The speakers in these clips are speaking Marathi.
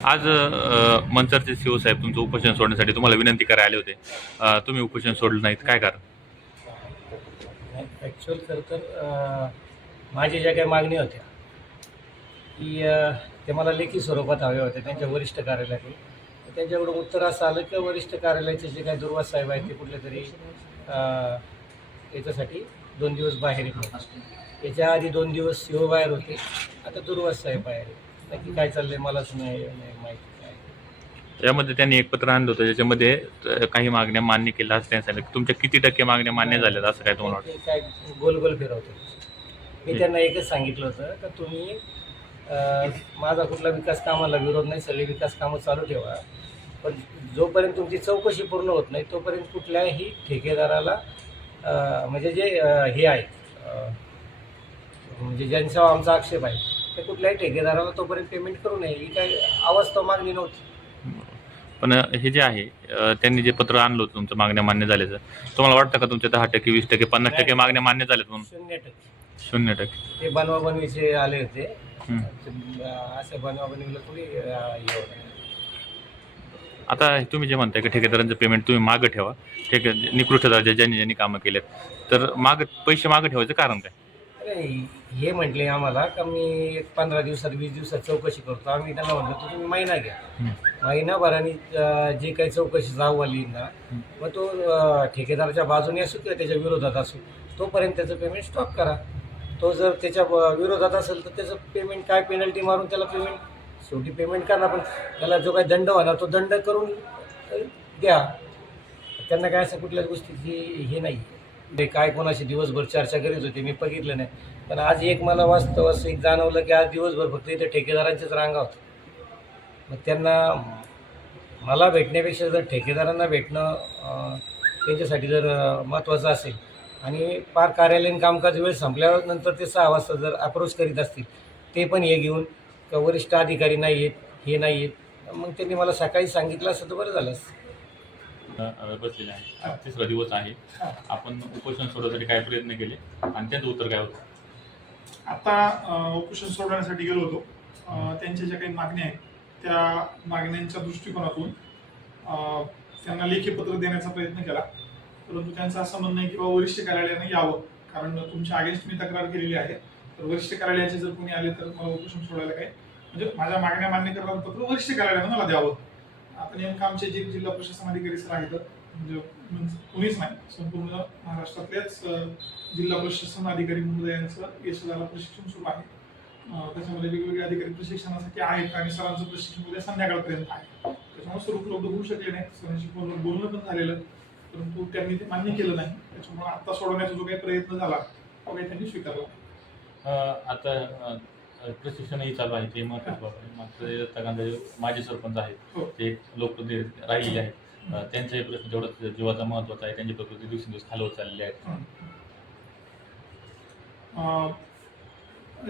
आज अ, मंचरचे सीओ साहेब तुमचं उपोषण सोडण्यासाठी तुम्हाला विनंती करायला आले होते. तुम्ही उपोषण सोडलं नाहीत काय कारण? ॲक्च्युअल खरं तर माझ्या ज्या काही मागण्या होत्या की ते मला लेखी स्वरूपात हव्या होत्या त्यांच्या वरिष्ठ कार्यालयाकडून त्यांच्याकडून उत्तर असं आलं की वरिष्ठ कार्यालयाचे जे काही दुर्वास साहेब आहेत ते कुठले तरी अं, याच्यासाठी दोन दिवस बाहेर येतो याच्या आधी दोन दिवस सीओ बाहेर होते आता दुर्वास साहेब बाहेर नक्की काय चाललंय मलाच नाही नाही माहिती काय. यामध्ये त्यांनी एक पत्र आणलं होतं ज्याच्यामध्ये अ, काही मागण्या मान्य केल्या असल्या सांगितलं. तुमच्या किती टक्के मागण्या मान्य झाल्यात असं काय तुम्हाला वाटतं? ते काय गोल गोल फिरवते मी त्यांना एकच सांगितलं होतं का तुम्ही अं, माझा कुठला विकास कामाला विरोध नाही सगळे विकास कामं चालू ठेवा. पण जोपर्यंत तुमची चौकशी पूर्ण होत नाही तोपर्यंत कुठल्याही ठेकेदाराला अं, म्हणजे जे अं, हे आहेत अं, म्हणजे ज्यांच्यावर आमचा आक्षेप आहे ते कुठल्याही ठेकेदाराला तोपर्यंत पेमेंट करू नये ही काही अवस्था मागणी नव्हती. पण हे जे आहे अ, त्यांनी जे पत्र आणलं होतं तुमचं मागण्या मान्य झाल्याचं तुम्हाला वाटतं का तुमच्या दहा टक्के वीस टक्के पन्नास टक्के मागण्या मान्य झाल्यात म्हणून? शून्य टक्के. शून्य टक्के. ते बनवा बनवीचे आले होते. हम्म. अं, असं बनवा बनवीला थोडी अं, हे होतं. आता तुम्ही जे म्हणताय की ठेकेदारांचं पेमेंट तुम्ही मागं ठेवा. ठेके निकृष्ट दर्जा ज्यांनी ज्यांनी कामं केलेत. तर मागं पैसे मागं ठेवायचं कारण काय? हे म्हटले आम्हाला का मी एक पंधरा दिवसात वीस दिवसात चौकशी करतो. आम्ही त्यांना म्हटलं तर तुम्ही महिना घ्या. महिनाभराने जे काही चौकशी अहवाल येईल ना मग तो ठेकेदाराच्या बाजूने असो किंवा त्याच्या विरोधात असो तोपर्यंत त्याचं पेमेंट स्टॉप करा. तो जर त्याच्या विरोधात असेल तर त्याचं पेमेंट काय पेनल्टी मारून त्याला पेमेंट शेवटी पेमेंट करणार पण त्याला जो काही दंड होणार तो दंड करून द्या. त्यांना काय असं कुठल्याच गोष्टीची हे नाही ते काय कोणाशी दिवसभर चर्चा करीत होते मी बघितलं नाही. पण आज एक मला वास्तव असं एक जाणवलं की आज दिवसभर फक्त इथे ठेकेदारांचेच रांगा होत्या. मग त्यांना मला भेटण्यापेक्षा जर ठेकेदारांना भेटणं त्यांच्यासाठी जर महत्त्वाचं असेल आणि पार कार्यालयीन कामकाज वेळ संपल्यावर नंतर ते सहा वाजता जर अप्रोच करीत असतील ते पण हे घेऊन का वरिष्ठ अधिकारी नाही आहेत हे नाही आहेत मग त्यांनी मला सकाळी सांगितलं असं तर बरं झालं असतं. बसलेले आहे. तिसरा दिवस आहे. आपण उपोषण सोडवण्यासाठी काय प्रयत्न केले? आणि त्याचं उत्तर काय होतं? आता उपोषण सोडवण्यासाठी गेलो होतो. त्यांच्या ज्या काही मागण्या आहेत त्या मागण्यांच्या दृष्टिकोनातून त्यांना लेखी पत्र देण्याचा प्रयत्न केला. परंतु त्यांचं असं म्हणणं आहे की बाबा वरिष्ठ कार्यालयाने यावं. कारण तुमच्या अगेन्स्ट मी तक्रार केलेली आहे. तर वरिष्ठ कार्यालयाचे जर कोणी आले तर मला उपोषण सोडायला काय म्हणजे माझ्या मागण्या मान्य करणारं पत्र वरिष्ठ कार्यालयानं मला द्यावं. आता नेमकं आमचे जे जिल्हा प्रशासन अधिकारी सर आहेत म्हणजे, म्हणजे कोणीच नाही संपूर्ण महाराष्ट्रातल्याच जिल्हा प्रशासन अधिकारी महोदयांचं यशदाला प्रशिक्षण सुरू आहे. त्याच्यामध्ये वेगवेगळे अधिकारी प्रशिक्षणासाठी आहेत आणि सरांचं प्रशिक्षण उद्या संध्याकाळपर्यंत आहे. त्याच्यामुळे सर उपलब्ध होऊ शकले नाही. सरांशी फोनवर बोलणं पण झालेलं परंतु त्यांनी ते मान्य केलं नाही. त्याच्यामुळे आता सोडवण्याचा जो काही प्रयत्न झाला तो काही त्यांनी स्वीकारला आता प्रशिक्षणही चालू आहे ते महत्वाचं आहे. मात्र माजी सरपंच आहेत हो. ते लोकप्रतिनिधी राहिलेले आहेत. त्यांचाही प्रश्न तेवढाच जीवाचा महत्त्वाचा आहे त्यांची प्रकृती दिवसेंदिवस खालवत चाललेली आहे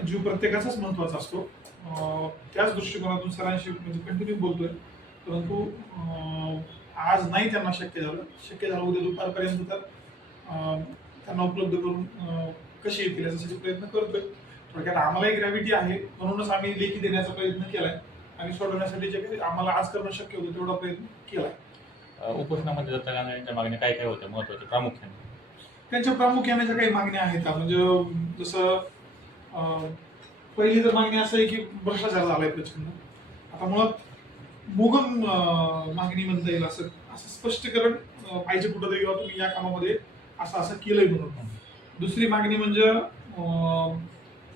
जीव प्रत्येकाचाच महत्त्वाचा असतो. त्याच दृष्टिकोनातून सरांशी म्हणजे कंटिन्यू बोलतोय. परंतु आज नाही त्यांना शक्य झालं. शक्य झालं उद्या दुपारपर्यंत तर त्यांना उपलब्ध करून कशी येतील याच्यासाठी प्रयत्न करतोय. थोडक्यात आम्हालाही ग्रॅव्हिटी आहे. म्हणूनच आम्ही लेखी देण्याचा प्रयत्न केलाय. आणि सोडवण्यासाठी जे काही आम्हाला आज करणं शक्य होतं तेवढा प्रयत्न केलाय. उपोषणामध्ये दत्ताकांत यांच्या मागण्या काय काय होत्या? महत्त्वाच्या प्रामुख्याने. त्यांच्या प्रामुख्याने ज्या काही मागण्या आहेत म्हणजे जसं पहिली तर मागणी असं आहे की भ्रष्टाचार झालाय प्रचंड. आता मुळात मोगम मागणी म्हणता येईल असं असं स्पष्टीकरण पाहिजे कुठं तरी किंवा तुम्ही या कामामध्ये असं असं केलंय म्हणून. दुसरी मागणी म्हणजे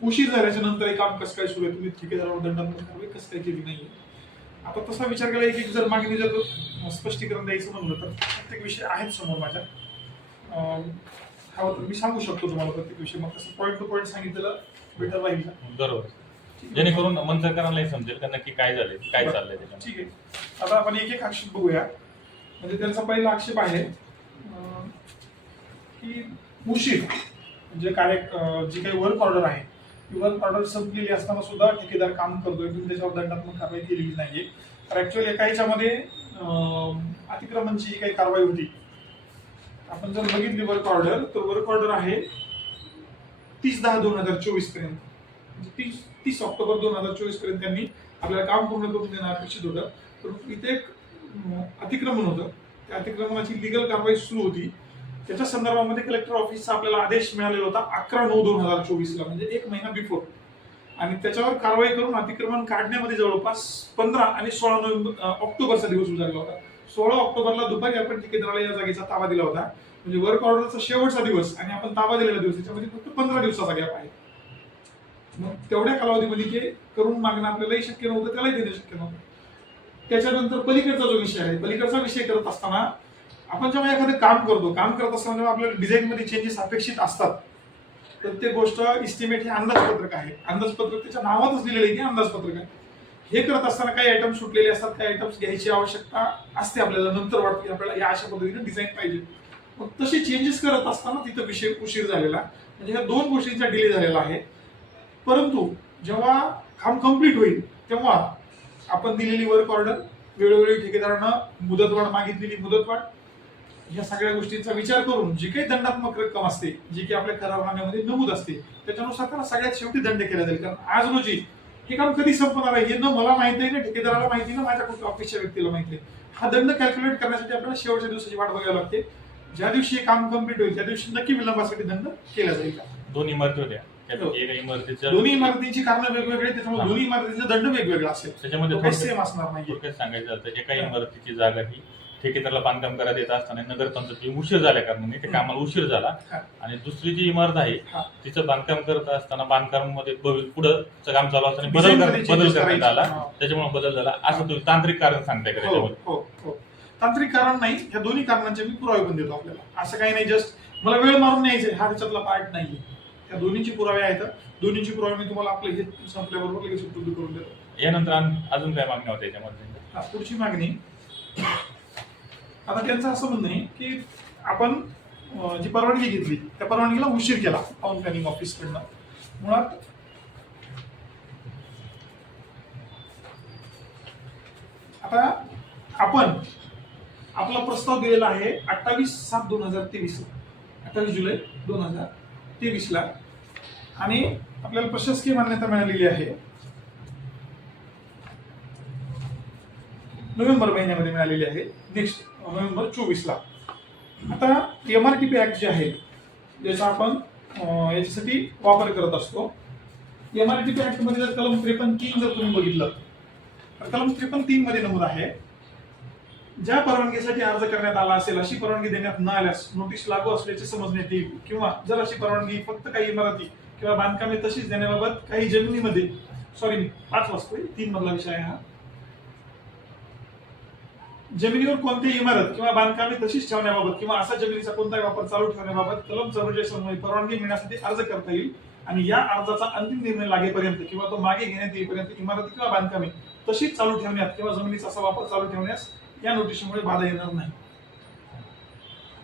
उशीर झाल्याच्यानंतर हे काम कसं काय सुरू आहे? तुम्ही ठेकेदारावर दंडात्मक कारवाई कसं काय केली नाहीये? आता तसा विचार केला एक एक जर मागणी जर स्पष्टीकरण द्यायचं म्हणलं तर प्रत्येक विषय आहेत समोर माझ्या. तर मी सांगू शकतो तुम्हाला प्रत्येक विषय. मग तसं पॉईंट टू पॉईंट सांगितलेलं बेटर राहील? बरोबर. जेणेकरून मंत्रकारांनाही समजेल का नक्की काय झाले काय चाललंय ठीक आहे. आता आपण एक एक आक्षेप बघूया. म्हणजे त्यांचा पहिला आक्षेप आहे की उशीर म्हणजे कार्य जी काही वर्क ऑर्डर आहे ती वर्क ऑर्डर संपलेली असताना सुद्धा ठेकेदार काम करतोय तुम्ही त्याच्यावर दंडात्मक कारवाई केलेली नाहीये. तर ऍक्च्युअली एका ह्याच्यामध्ये अतिक्रमणची जी काही कारवाई होती आपण जर बघितली वर्क ऑर्डर तर वर्क ऑर्डर आहे तीस दहा दोन हजार चोवीसपर्यंत. म्हणजे तीस तीस ऑक्टोबर दोन हजार चोवीसपर्यंत त्यांनी आपल्याला काम पूर्ण करून देणं अपेक्षित होतं. तर इथे एक अतिक्रमण होतं. त्या अतिक्रमणाची लिगल कारवाई सुरू होती. त्याच्या संदर्भामध्ये कलेक्टर ऑफिसचा आपल्याला आदेश मिळालेला होता अकरा नऊ दोन हजार चोवीसला म्हणजे एक महिना बिफोर आणि त्याच्यावर कारवाई करून अतिक्रमण काढण्यामध्ये जवळपास पंधरा आणि सोळा नोव्हेंबर ऑक्टोबरचा दिवस उजाडला होता. सोळा ऑक्टोबरला दुपारी आपण ठेकेदाराला या जागेचा ताबा दिला होता. म्हणजे वर्क ऑर्डरचा शेवटचा दिवस आणि आपण ताबा दिलेला दिवस याच्यामध्ये फक्त पंधरा दिवसाचा गॅप आहे. मग तेवढ्या कालावधीमध्ये ते करून मागणं आपल्यालाही शक्य नव्हतं त्यालाही देणं शक्य नव्हतं. त्याच्यानंतर पलीकडचा जो विषय आहे पलीकडचा विषय करत असताना आपण जेव्हा एखादं काम करतो काम करत असताना जेव्हा आपल्याला डिझाईनमध्ये चेंजेस अपेक्षित असतात प्रत्येक गोष्ट इस्टिमेट हे अंदाजपत्रक आहे. अंदाजपत्रक त्याच्या नावातच लिहिलेलं आहे की अंदाजपत्रक आहे. हे करत असताना काही आयटम सुटलेले असतात काही आयटम्स घ्यायची आवश्यकता असते आपल्याला नंतर वाटतं की आपल्याला या अशा पद्धतीने डिझाईन पाहिजे. मग तसे चेंजेस करत असताना तिथं विषय उशीर झालेला. म्हणजे ह्या दोन गोष्टींचा डिले झालेला आहे. परंतु जेव्हा काम कंप्लीट होईल तेव्हा आपण दिलेली वर्क ऑर्डर वेळोवेळी ठेकेदारांना मुदतवाढ मागितलेली मुदतवाढ या सगळ्या गोष्टींचा विचार करून जी काही दंडात्मक रक्कम असते जी की आपल्या करारनाम्यामध्ये नमूद असते त्याच्यानुसार त्याला सगळ्यात शेवटी दंड केला जाईल. कारण आज रोजी हे काम कधी संपणार आहे हे न मला माहिती आहे ना ठेकेदाराला माहिती आहे ना माझ्या कुठल्या ऑफिसच्या व्यक्तीला माहिती आहे. हा दंड कॅल्क्युलेट करण्यासाठी आपल्याला शेवटच्या दिवसाची वाट बघावी लागते. ज्या दिवशी हे काम कंप्लीट होईल त्या दिवशी नक्की विलंबासाठी दंड केला जाईल का? दोन इमारती होत्या. हो. दोन्ही इमारतींची कारणं वेगवेगळे त्याच्यामुळे. दोन्ही इमारतीचा दंड वेगवेगळा असेल. त्याच्यामध्ये काही सेम असणार नाही सांगायचं एका इमारतीची जागा ही ठेकेदाराला बांधकाम करायला येत असताना नगरपंचायत उशीर झाल्या कारणाने ते कामाला उशीर झाला. आणि दुसरी जी इमारत आहे. तिचं बांधकाम करत असताना बांधकाममध्ये पुढं काम चालू असताना बदल बदल करण्यात. आला. त्याच्यामुळे बदल झाला. असं तुम्ही तांत्रिक कारण सांगताय का हो त्याच्यामध्ये? हो हो. तांत्रिक कारण नाही. ह्या दोन्ही कारणांचे मी पुरावे पण देतो आपल्याला. असं काही नाही जस्ट मला वेळ मारून न्यायचे हा त्याच्यातला पार्ट नाहीये. त्या दोन्हीची पुरावे आहेत. दोन्हीची पुरावे मी तुम्हाला आपलं हे संपल्याबरोबर लगेच उपलब्ध करून देतो. यानंतर अजून काय मागण्या होत्या याच्यामध्ये? हा, पुढची मागणी. आता त्यांचं असं म्हणणं आहे की आपण जी परवानगी घेतली त्या परवानगीला उशीर केला टाउन प्लॅनिंग ऑफिसकडनं. मुळात आता आपण आपला प्रस्ताव दिलेला आहे अठ्ठावीस सात दोन हजार तेवीस. अठ्ठावीस जुलै दोन हजार तेवीसला. आणि आपल्याला प्रशासकीय मान्यता मिळालेली आहे. नोव्हेंबर महिन्यामध्ये मिळालेली आहे. नेक्स्ट नोव्हेंबर चोवीसला. आता M R T P act जे आहे ज्याचा आपण याच्यासाठी वापर करत असतो. एम आर टी पी ॲक्टमध्ये जर कलम त्रेपन्न तीन जर तुम्ही बघितलं तर कलम त्रेपन्न तीनमध्ये नमूद आहे ज्या परवानगीसाठी अर्ज करण्यात आला असेल अशी परवानगी देण्यात न आल्यास नोटीस लागू असल्याचे समजण्यात येईल. किंवा जर अशी परवानगी फक्त काही इमारती किंवा बांधकामे तशीच देण्याबाबत काही जमिनीमध्ये सॉरी पाच वाजतोय तीन मधला विषय आहे हा. जमिनीवर कोणतीही इमारत किंवा बांधकामे तशीच ठेवण्याबाबत किंवा असा जमिनीचा कोणताही वापर चालू ठेवण्याबाबत कलम चौवेचाळीस परवानगी मिळण्यासाठी अर्ज करता येईल. आणि या अर्जाचा अंतिम निर्णय लागेपर्यंत किंवा तो मागे घेण्यात येईपर्यंत इमारती किंवा बांधकामे तशीच चालू ठेवण्यात किंवा जमिनीचा असा वापर चालू ठेवण्यास या नोटिशीमुळे बाधा येणार नाही.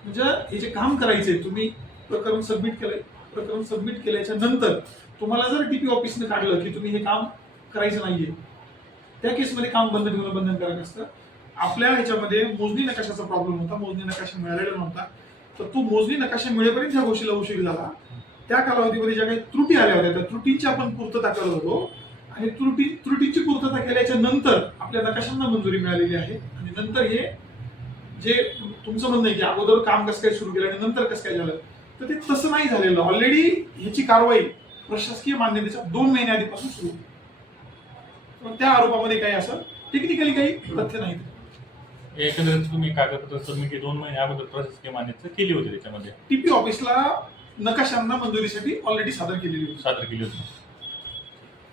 म्हणजे हे जे काम करायचे तुम्ही प्रकरण सबमिट केलंय. प्रकरण सबमिट केल्याच्यानंतर तुम्हाला जर डीपी ऑफिसने काढलं की तुम्ही हे काम करायचं नाहीये त्या केसमध्ये काम बंद ठेवणं बंधनकारक असतं. आपल्या ह्याच्यामध्ये मोजणी नकाशाचा प्रॉब्लेम होता. मोजणी नकाशा मिळालेला नव्हता तर तो मोजणी नकाशा मिळेपर्यंत ह्या गोष्टीला उशीर झाला. त्या कालावधीमध्ये ज्या काही त्रुटी आल्या होत्या त्या त्रुटींची आपण पूर्तता करत होतो. आणि त्रुटी त्रुटीची पूर्तता केल्याच्यानंतर आपल्या नकाशांना मंजुरी मिळालेली आहे. आणि नंतर हे जे तुमचं म्हणणं आहे की अगोदर काम कसं काय सुरू केलं आणि नंतर कसं काय झालं तर ते तसं नाही झालेलं. ऑलरेडी ह्याची कारवाई प्रशासकीय मान्यतेच्या दोन महिन्या आधीपासून सुरू त्या आरोपामध्ये काही असं टेक्निकली काही तथ्य नाही. एकंदरीत तुम्ही कागदपत्र सबमिट दोन महिने अगोदर प्रशासकीय मान्यता केली होती त्याच्यामध्ये. टीपी ऑफिसला नकाशांना मंजुरीसाठी ऑलरेडी सादर केलेली होती. सादर केली होती.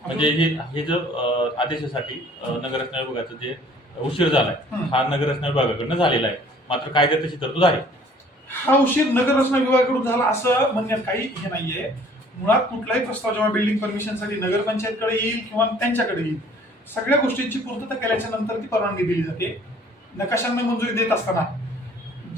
म्हणजे हे हे जो अं, आदेशासाठी अं, नगररचना विभागाचा जे उशीर झालाय हम्म. हा नगररचना विभागाकडनं झालेला आहे. मात्र कायद्यात तशी तरतूद आहे. हा उशीर नगर रचना विभागाकडून झाला असं म्हणण्यात काही हे नाहीये. मुळात कुठलाही प्रस्ताव जेव्हा बिल्डिंग परमिशनसाठी नगरपंचायतकडे येईल किंवा त्यांच्याकडे येईल सगळ्या गोष्टींची पूर्तता केल्याच्यानंतर ती परवानगी दिली जाते. नकाशांना मंजुरी देत असताना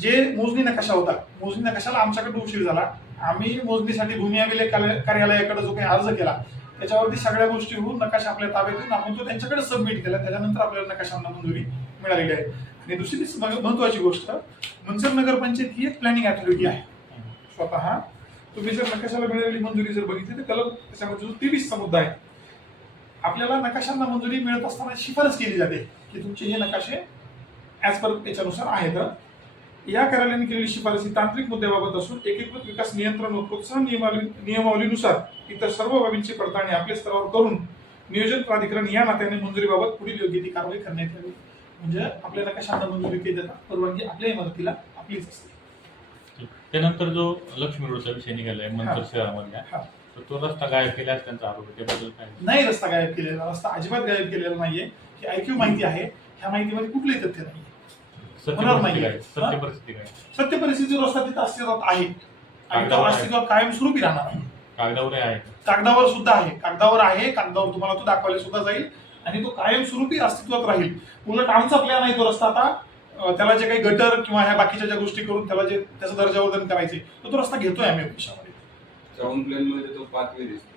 जे मोजणी नकाशा होता मोजणी नकाशाला आमच्याकडे उशीर झाला. आम्ही मोजणीसाठी भूमी अभिलेख कार्यालयाकडे जो काही अर्ज केला त्याच्यावरती सगळ्या गोष्टी होऊन नकाशा आपल्या ताब्यातून आपण तो त्यांच्याकडे सबमिट केला. त्याच्यानंतर आपल्याला नकाशांना मंजुरी मिळालेली आहे. आणि दुसरी महत्वाची गोष्ट मनसर पंचायत ही एक प्लॅनिंग अथॉरिटी आहे. स्वतः तुम्ही जर नकाशाला मिळालेली मंजुरी जर बघितली तर कलम त्याच्यामध्ये जो तेवीसचा मुद्दा आहे आपल्याला नकाशांना मंजुरी मिळत असताना शिफारस केली जाते की तुमचे हे नकाशे ॲज पर याच्यानुसार आहेत या कार्यालयाने केलेली शिफारस ही तांत्रिक मुद्द्याबाबत असून एकीकृत विकास नियंत्रण व प्रोत्साहन नियमावली नियमावलीनुसार इतर सर्व बाबींची पडताळणी आपल्या स्तरावर करून नियोजन प्राधिकरण या नात्याने मंजुरीबाबत पुढील योग्य ती कारवाई करण्यात यावी. म्हणजे आपल्या नकाशांना मंजुरी केली देतात परवानगी आपल्या इमारतीला आपलीच असते. त्यानंतर जो लक्ष्मी रोडचा विषय निघालाय मंतर. शहरामधल्या. तर तो रस्ता गायब केल्यास त्यांचा आरोप त्याबद्दल काय? नाही रस्ता गायब केलेला रस्ता अजिबात गायब केलेला नाहीये. ही ऐक्यू माहिती आहे. ह्या माहितीमध्ये कुठलंही तथ्य नाही होणार. काय? सत्य परिस्थिती काय? सत्य परिस्थिती रस्ता तिथं अस्तित्वात आहे. आणि तो. अस्तित्वात कायमस्वरूपी राहणार आहे. कागदावर आहे. कागदावर सुद्धा आहे. कागदावर आहे कागदावर तुम्हाला तो दाखवायला सुद्धा जाईल. आणि तो कायमस्वरूपी अस्तित्वात राहील. उलट आमचा प्लॅन आहे तो रस्ता आता. त्याला जे काही गटर किंवा ह्या बाकीच्या ज्या गोष्टी करून त्याला जे त्याचं दर्जावर्धन करायचे तर तो रस्ता घेतोय आम्ही भविष्यामध्ये ग्राउंड प्लेन मध्ये तो पाचवे दिसतो.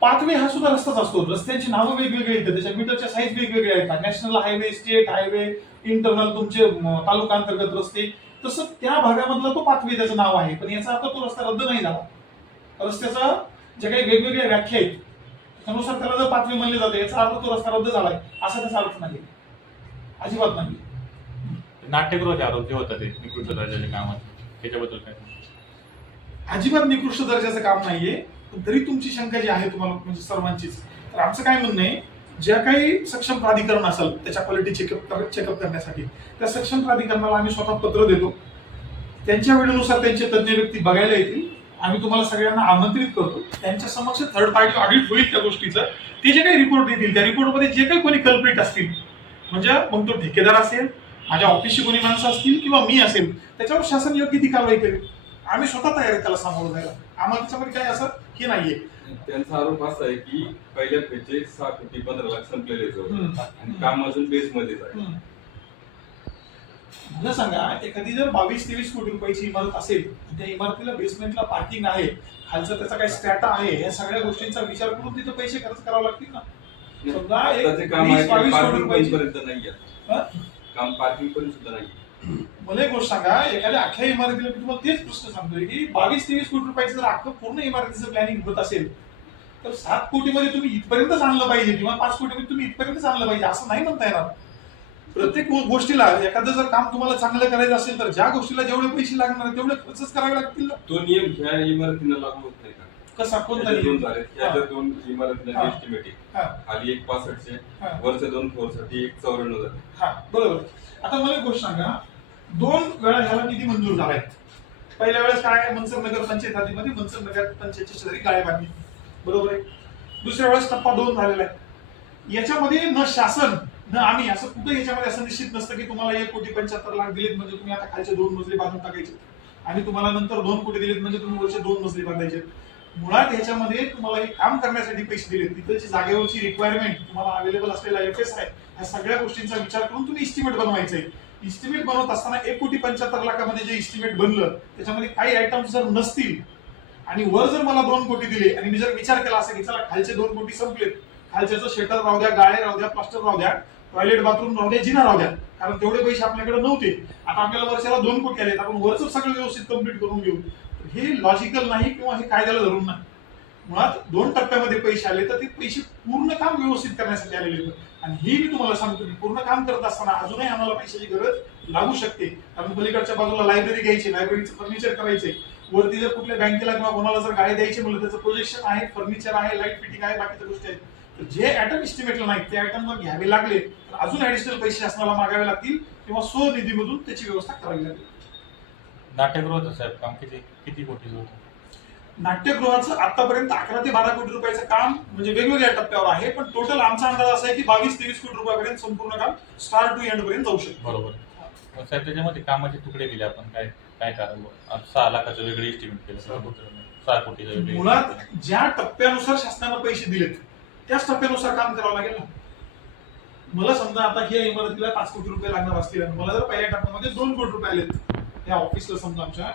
पाथवे हा सुद्धा रस्ताच असतो. रस्त्यांची नावं वेगवेगळी येतात त्याच्या मीटरच्या साईज वेगवेगळ्या आहेत. National highway state highway internal तुमचे तालुका अंतर्गत रस्ते तसं त्या भागामधला तो पाथवे त्याचं नाव आहे. पण याचा अर्थ तो रस्ता रद्द नाही झाला. रस्त्याचा ज्या काही वेगवेगळ्या व्याख्या आहेत त्यानुसार त्याला जर पाथवे म्हणले जाते याचा अर्थ तो रस्ता रद्द झालाय. असा त्याचा अर्थ नाही. अजिबात नाही. नाट्यगृहाचे आरोप जे होतात ते निकृष्ट दर्जाचे कामाचे त्याच्याबद्दल काय? अजिबात निकृष्ट दर्जाचं काम नाहीये. पण तरी तुमची शंका जी आहे तुम्हाला म्हणजे सर्वांचीच तर आमचं काय म्हणणं आहे ज्या काही सक्षम प्राधिकरण असेल त्याच्या क्वालिटी चेकअप चेकअप करण्यासाठी त्या सक्षम प्राधिकरणाला आम्ही स्वतः पत्र देतो. त्यांच्या वेळेनुसार त्यांचे तज्ज्ञ व्यक्ती बघायला येतील. आम्ही तुम्हाला सगळ्यांना आमंत्रित करतो. त्यांच्या समक्ष थर्ड पार्टी ऑडिट होईल त्या गोष्टीचं. ते जे काही रिपोर्ट येतील त्या रिपोर्टमध्ये जे काही कोणी कल्प्रिट असतील म्हणजे मग तो ठेकेदार असेल माझ्या ऑफिसची कोणी माणसं असतील किंवा मी असेल त्याच्यावर शासन योग्य ती कारवाई करेल. आम्ही स्वतः तयार आहे त्याला सामोरं जायला. आम्हाला त्याच्यामध्ये काय असं हे नाहीये. त्यांचा आरोप असा आहे की पहिल्या फेजचे सहा कोटी पंधरा लाख संपलेले जवळ. आणि काम अजून बेस मध्येच आहे. मला सांगा एखादी जर बावीस तेवीस कोटी रुपयाची इमारत असेल त्या इमारतीला बेसमेंटला पार्किंग आहे खालचा त्याचा काही स्टॅटा आहे या सगळ्या गोष्टींचा विचार करून तिथे पैसे खर्च करावे लागतील ना? समजा एक वीस बावीस कोटी रुपयाची काम पार्किंग पर्यंत सुद्धा नाही मला एक गोष्ट सांगा एखाद्या अख्ख्या इमारतीला मी तुम्हाला तेच प्रश्न सांगतोय की बावीस तेवीस कोटी रुपयाचं जर अख्खं पूर्ण इमारतीचं प्लॅनिंग होत असेल तर सात कोटीमध्ये तुम्ही इथपर्यंतच आणलं पाहिजे किंवा पाच कोटीमध्ये तुम्ही इथपर्यंतच आणलं पाहिजे असं नाही म्हणता येणार. प्रत्येक गोष्टीला एखादं जर काम तुम्हाला चांगलं करायचं असेल तर ज्या गोष्टीला जेवढे पैसे लागणार तेवढे खर्चच करावे लागतील ना. तो नियम ह्या इमारतीला लागू होत नाही का? कसा? कोणता नियम? दोन इमारतीला. एस्टिमेट आहे हा, खाली एक पासष्टचे वरच्या दोन फ्लोरसाठी एक चौऱ्याण्णव हा, बरोबर. आता मला एक गोष्ट सांगा दोन वेळा ह्याला निधी मंजूर झालाय पहिल्या वेळेस काय आहे, मनसर नगर पंचायत हद्दीमध्ये मनसर नगर पंचायतची शेजारी गाळे बांधली. बरोबर आहे? दुसऱ्या वेळेस टप्पा दोन झालेला आहे. याच्यामध्ये न शासन न आम्ही असं कुठं याच्यामध्ये असं निश्चित नसतं की तुम्हाला एक कोटी पंच्याहत्तर लाख दिलेत म्हणजे तुम्ही आता खालचे दोन मजले बांधून टाकायचे. आणि तुम्हाला नंतर दोन कोटी दिलेत म्हणजे तुम्ही वरचे दोन मजले बांधायचे. मुळात ह्याच्यामध्ये तुम्हाला हे काम करण्यासाठी पैसे दिले तिथलची जागेवरची रिक्वायरमेंट तुम्हाला अवेलेबल असलेला एफ एस आहे ह्या सगळ्या गोष्टींचा विचार करून तुम्ही इस्टिमेट बनवायचं आहे इस्टिमेट बनवत असताना एक कोटी पंच्याहत्तर लाखामध्ये जे इस्टिमेट बनलं त्याच्यामध्ये काही आयटम्स जर नसतील आणि वर जर मला दोन कोटी दिले आणि मी जर विचार केला असेल की चला खालचे दोन कोटी संपलेत खालच्याचं शेटर राहू द्या गाळे राहू द्या प्लास्टर राहू द्या टॉयलेट बाथरूम राहू द्या जिना राहू द्या कारण तेवढे पैसे आपल्याकडे नव्हते. आता आपल्याला वर्षाला दोन कोटी आले आपण वरच सगळं व्यवस्थित कंप्लीट करून घेऊ. हे लॉजिकल नाही किंवा हे कायद्याला धरून नाही. मुळात दोन टप्प्यामध्ये पैसे आले तर ते पैसे पूर्ण काम व्यवस्थित करण्यासाठी आलेले होते आणि ही मी तुम्हाला सांगतो की पूर्ण काम करत असताना अजूनही आम्हाला पैशाची गरज लागू शकते. कारण पलीकडच्या बाजूला लायब्ररी घ्यायची लायब्ररीचं फर्निचर करायचे. वरती जर कुठल्या बँकेला किंवा कोणाला जर गाडी द्यायची म्हणलं त्याचं प्रोजेक्शन आहे फर्निचर आहे लाइट फिटिंग आहे बाकीच्या गोष्टी आहेत. तर जे ऍटम इस्टिमेटला नाही ते ऍटम जर घ्यावे लागले तर अजून ऍडिशनल पैसे शासनाला मागावे लागतील किंवा स्वनिधीमधून त्याची व्यवस्था करावी लागेल. नाट्यगृहाचं साहेब काम किती किती कोटीचं होतं? नाट्यगृहाचं आतापर्यंत अकरा ते बारा कोटी रुपयाचं काम म्हणजे वेगवेगळ्या टप्प्यावर आहे पण टोटल आमचा अंदाज असा आहे की बावीस तेवीस कोटी रुपयापर्यंत संपूर्ण काम स्टार्ट टू एंड पर्यंत जाऊ शकतो. बरोबर. साहेब त्याच्यामध्ये कामाचे तुकडे दिले आपण काय काय कारण? सहा लाखाचं वेगळे एस्टिमेट केलं. सहा कोटीचं वेगळे मुळात ज्या टप्प्यानुसार शासनानं पैसे दिलेत त्याच टप्प्यानुसार काम करावं लागेल ना. मला समजा आता ही इमारतीला पाच कोटी रुपये लागणार असतील आणि मला जर पहिल्या टप्प्यामध्ये दोन कोटी रुपये आलेत या ऑफिसला समजा आमच्या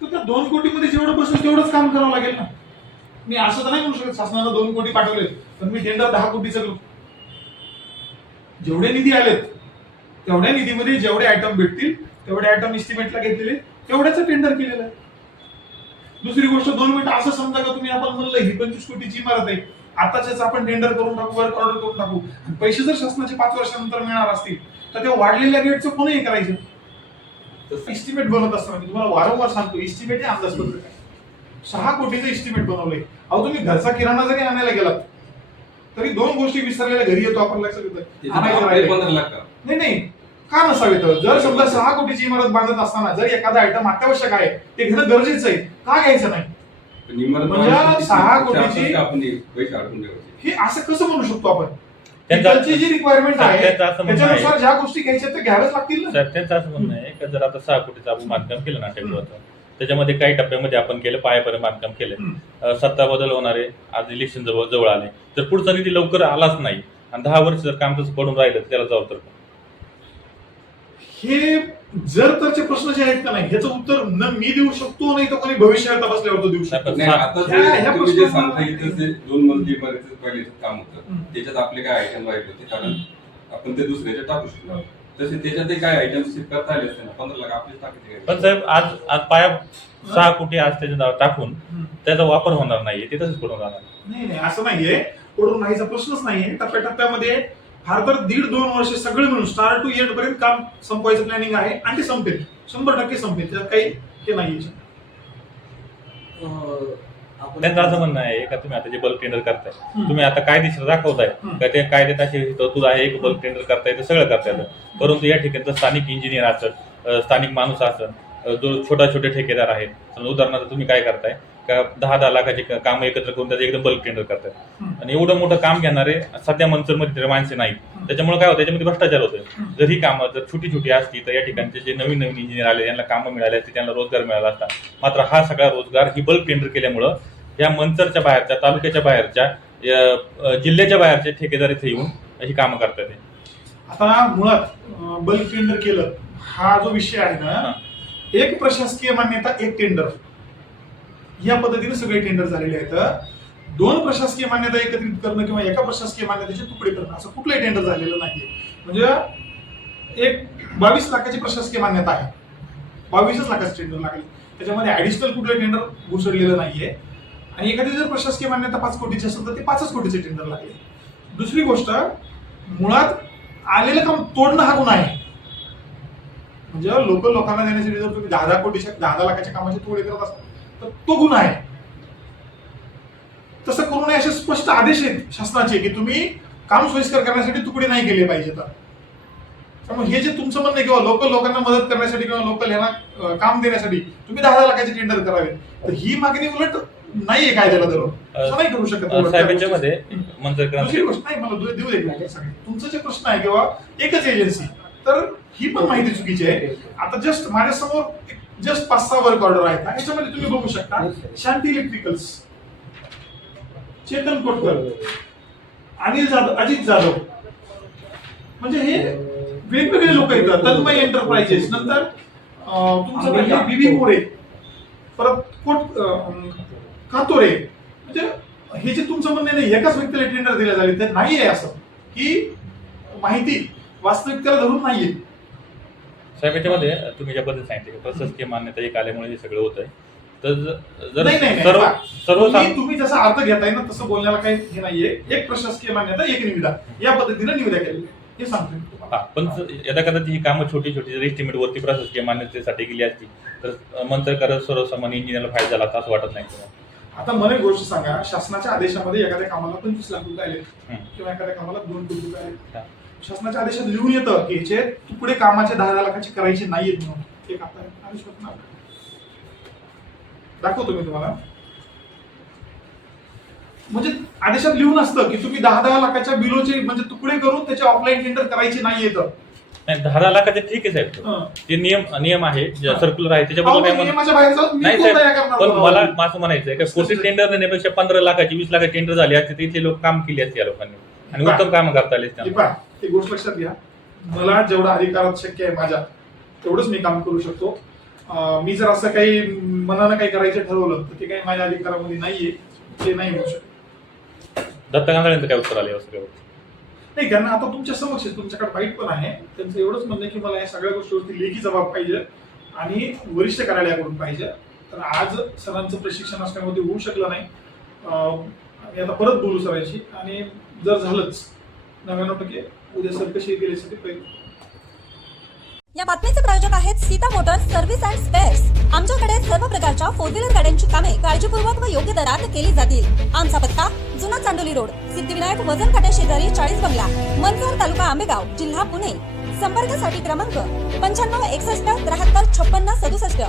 तर त्या दोन कोटीमध्ये जेवढं बसेल तेवढंच काम करावं लागेल ना. मी असं तर नाही म्हणू शकत शासनानं दोन कोटी पाठवले पण मी टेंडर दहा कोटीचं करू जेवढे निधी आलेत तेवढ्या निधीमध्ये जेवढे आयटम भेटतील तेवढे आयटम इस्टिमेटला घेतलेले तेवढ्याच टेंडर केलेलं आहे. दुसरी गोष्ट दोन मिनिटं असं समजा का तुम्ही आपण म्हणलं ही पंचवीस कोटीची इमारत आहे आताच्याच आपण टेंडर करून टाकू वर्क ऑर्डर करून टाकू. आणि पैसे जर शासनाचे पाच वर्षानंतर मिळणार असतील तर त्या वाढलेल्या रेटचं कोणीही करायचं? इस्टिमेट बनवत असताना मी तुम्हाला वारंवार सांगतो इस्टिमेट हे अंदाजपत्रक आहे. सहा कोटीचं इस्टिमेट बनवलंय. अहो तुम्ही घरचा किराणा जरी आणायला गेलात तरी दोन गोष्टी विसरलेल्या घरी येतो आपण लक्षात येतं. आणायचं नाही नाही. का नसावे तर जर समजा सहा कोटीची इमारत बांधत असताना जर एखादा आयटम अत्यावश्यक आहे ते घेणं गरजेचं आहे. का घ्यायचं नाही? म्हणजे सहा कोटीची- हे असं कसं म्हणू शकतो आपण? त्यांचा- जी रिक्वायरमेंट आहे त्यांचं असं म्हणणं आहे त्याच्यानुसार ज्या गोष्टी घ्यायच्या त्या घ्याव्याच लागतील ना सर त्यांचं असं म्हणणं आहे की जर आता सहा कोटीचं आपण बांधकाम केलं नाट्यगृहाचं त्याच्यामध्ये काही टप्प्यामध्ये आपण केलं पायापर्यंत बांधकाम केलं. अं, सत्ता बदल होणारे आज इलेक्शन जवळ जवळ आले तर पुढचा निधी लवकर आलाच नाही आणि दहा वर्ष जर काम तसं पडून राहिलं तर त्याला जबाबदार कोण? हे जर तरचे प्रश्न जे आहेत का नाही ह्याचं उत्तर न मी देऊ शकतो नाही तर कोणी भविष्यात तपासल्यावर तो देऊ शकतो. नाही, नाही आता ह्या- ह्या जे तुम्ही जे प्रश्नाला- सांगता इथे जे दोन मजली इमारतीचं पहिले काम होतं हम्म. त्याच्यात आपले काय आयटम राहिले होते? कारण आपण ते दुसऱ्याच्या टाकू शकतो तसे त्याच्यात काय आयटम करता आले असते ना? पंधरा लाख आपलेच टाकायचे पण साहेब आज आज पाया सहा कोटी आज त्याच्या नावावर टाकून हम्म. त्याचा वापर होणार नाहीये ते तसंच पडून राहणार नाही नाही असं नाहीये. पडून राहायचा प्रश्नच नाहीये. टप्प्याटप्प्यामध्ये फार तर दीड दोन वर्ष सगळे मिळून स्टार टू एंड पर्यंत काम संपवायचं प्लॅनिंग आहे आणि ते संपेल. शंभर टक्के संपेल. त्यात काही हे नाहीये. त्यांचं असं म्हणणं आहे का तुम्ही आता जे बल्क टेंडर करताय. तुम्ही आता कायदेशीर दाखवताय. का ते कायद्यात अशी तरतूद आहे एक बल्क टेंडर करता येतं सगळं करता येतं परंतु या ठिकाणचं स्थानिक इंजिनियर असेल अं, स्थानिक माणूस असेल जो छोटा छोटे ठेकेदार आहेत. उदाहरणार्थ तुम्ही काय करताय का दहा दहा लाखाचे काम एकत्र करून त्याचं एकदम बल्क टेंडर हम्म. आणि एवढं मोठं काम घेणारे सध्या मनसरमध्ये तरी माणसे नाहीत त्याच्यामुळे काय होतं त्याच्यामध्ये भ्रष्टाचार होतोय. जर ही कामं जर छोटी छोटी असती तर या ठिकाणचे जे नवीन नवीन इंजिनियर आले यांना कामं मिळाली असती त्यांना रोजगार मिळाला असता मात्र हा सगळा रोजगार ही बल्क टेंडर केल्यामुळं या मंचरच्या बाहेरच्या तालुक्याच्या बाहेरच्या जिल्ह्याच्या बाहेरचे ठेकेदार इथे येऊन ही कामं करतात. आता मुळात बल्क टेंडर केलं हा जो विषय आहे. ना एक प्रशासकीय मान्यता एक टेंडर या पद्धतीने सगळे टेंडर झालेले आहेत. दोन प्रशासकीय मान्यता एकत्रित करणं किंवा एका प्रशासकीय मान्यतेचे तुकडे करणं असं कुठलंही टेंडर झालेलं नाहीये. म्हणजे एक बावीस लाखाची प्रशासकीय मान्यता आहे. बावीसच लाखाचे टेंडर लागले. त्याच्यामध्ये ऍडिशनल कुठलं टेंडर घुसडलेलं नाहीये. आणि एखादी जर प्रशासकीय मान्यता पाच कोटीची असेल तर ते पाचच कोटीचे टेंडर लागले. दुसरी गोष्ट मुळात आलेलं काम तोडणं हा गुन्हा आहे. म्हणजे लोकल लोकांना देण्यासाठी जर तुम्ही दहा दहा कोटीच्या दहा दहा लाखाच्या कामाचे तोडे करत असाल तर तो गुन्हा आहे. तसं करू नये असे स्पष्ट आदेश आहेत शासनाचे की तुम्ही काम सोयीस्कर करण्यासाठी तुकडे नाही केले पाहिजे तर. त्यामुळे हे जे तुमचं म्हणणं किंवा लोकल लोकांना मदत करण्यासाठी किंवा लोकल यांना काम देण्यासाठी तुम्ही दहा दहा लाखाचे टेंडर करावे तर ही मागणी उलट नाहीये कायद्याला धरून. असं नाही करू शकत दुसरी गोष्ट नाही मला देऊ दे. तुमचं जे प्रश्न आहे किंवा एकच एजन्सी तर ही पण माहिती चुकीची आहे. आता जस्ट माझ्यासमोर जस्ट पाच सहा वर्क ऑर्डर आहेत ना याच्यामध्ये तुम्ही बघू शकता शांती इलेक्ट्रिकल्स चेतन कोटकर अनिल जाधव अजित जाधव. म्हणजे हे वेगवेगळे लोक येतात तन्मय एंटरप्राइजेस नंतर तुमचं म्हणजे बीबी मोरे परत कोट कातोरे. म्हणजे हे जे तुमचं म्हणणं आहे ना, एकाच व्यक्तीला टेंडर दिल्या झाले तर नाही आहे असं. की माहिती वास्तविकतेला धरून नाहीये. साहेब याच्यामध्ये तुम्ही ज्या पद्धतीने सांगितले की प्रशासकीय मान्यता एक आल्यामुळे हे सगळं होत आहे तर जर नाही, नाही, नाही. सर्व सर्व तुम्ही तुम्ही जसा अर्थ घेताय ना तसं बोलण्याला काही हे नाहीये एक प्रशासकीय मान्यता एक निविदा या पद्धतीने निविदा केली हे सांगतो मी तुम्हाला. हा पण यदा कदाचित ही कामं छोटी छोटी जर एस्टिमेट वरती प्रशासकीय मान्यतेसाठी गेली असती तर अ, मंचर करत सर्वसामान्य इंजिनियरला फायदा झाला असं वाटत नाही तुम्हाला? आता मला एक गोष्ट सांगा शासनाच्या आदेशामध्ये एखाद्या कामाला पंचवीस लाख रुपये आले. किंवा एखाद्या कामाला दोन कोटी रुपये आले हा. शासनाच्या आदेशात लिहून येतं की ह्याचे तुकडे कामाचे दहा दहा लाखाचे करायचे नाहीयेत म्हणून. एक आता आदेश होत दाखवतो मी तुम्हाला. म्हणजे आदेशात लिहून असतं की तुम्ही दहा दहा लाखाच्या बिलोचे म्हणजे तुकडे करून त्याचे ऑफलाईन टेंडर करायचे नाही येतं नाही दहा दहा लाखाचे ठीक आहे साहेब. ते नियम नियम आहे. सर्क्युलर आहे त्याच्याबद्दल नाही साहेब पण? मला असं म्हणायचं आहे का कोटी टेंडर देण्यापेक्षा पंधरा लाखाची वीस लाखाची टेंडर झाली असते इथले लोक काम केली असते या लोकांनी. आणि. उत्तम काम करता आले एक गोष्ट लक्षात घ्या. मला जेवढा अधिकारात शक्य आहे माझ्या तेवढंच मी काम करू शकतो. मी जर असं काही मनानं काही करायचं ठरवलं तर ते काही माझ्या अधिकारामध्ये नाहीये ते नाही होऊ शकत. दत्त काय उत्तर आले असं नाही त्यांना आता तुमच्या समक्ष तुमच्याकडे वाईट पण आहे. त्यांचं एवढंच म्हणणं की मला या सगळ्या गोष्टीवरती लेखी जबाब पाहिजे आणि वरिष्ठ कार्यालयाकडून पाहिजे. तर आज सरांचं प्रशिक्षण असल्यामध्ये होऊ शकलं नाही. मी आता परत बोलू सरांशी. आणि जर झालंच नव्याण्णव टक्के उद्या सर गेल्यासाठी प्रयत्न या बातमीचे प्रायोजक आहेत Sita motors service and spares. आमच्याकडे सर्व प्रकारच्या फोर व्हीलर गाड्यांची कामे काळजीपूर्वक व योग्य दरात केली जातील. आमचा पत्ता जुना चांडोली रोड सिद्धिविनायक वजन काट्या शेजारी चाळीस बंगला मनसर तालुका आंबेगाव जिल्हा पुणे. संपर्कासाठी क्रमांक पंच्याण्णव एकसष्ट त्र्याहत्तर छप्पन्न सदुसष्ट.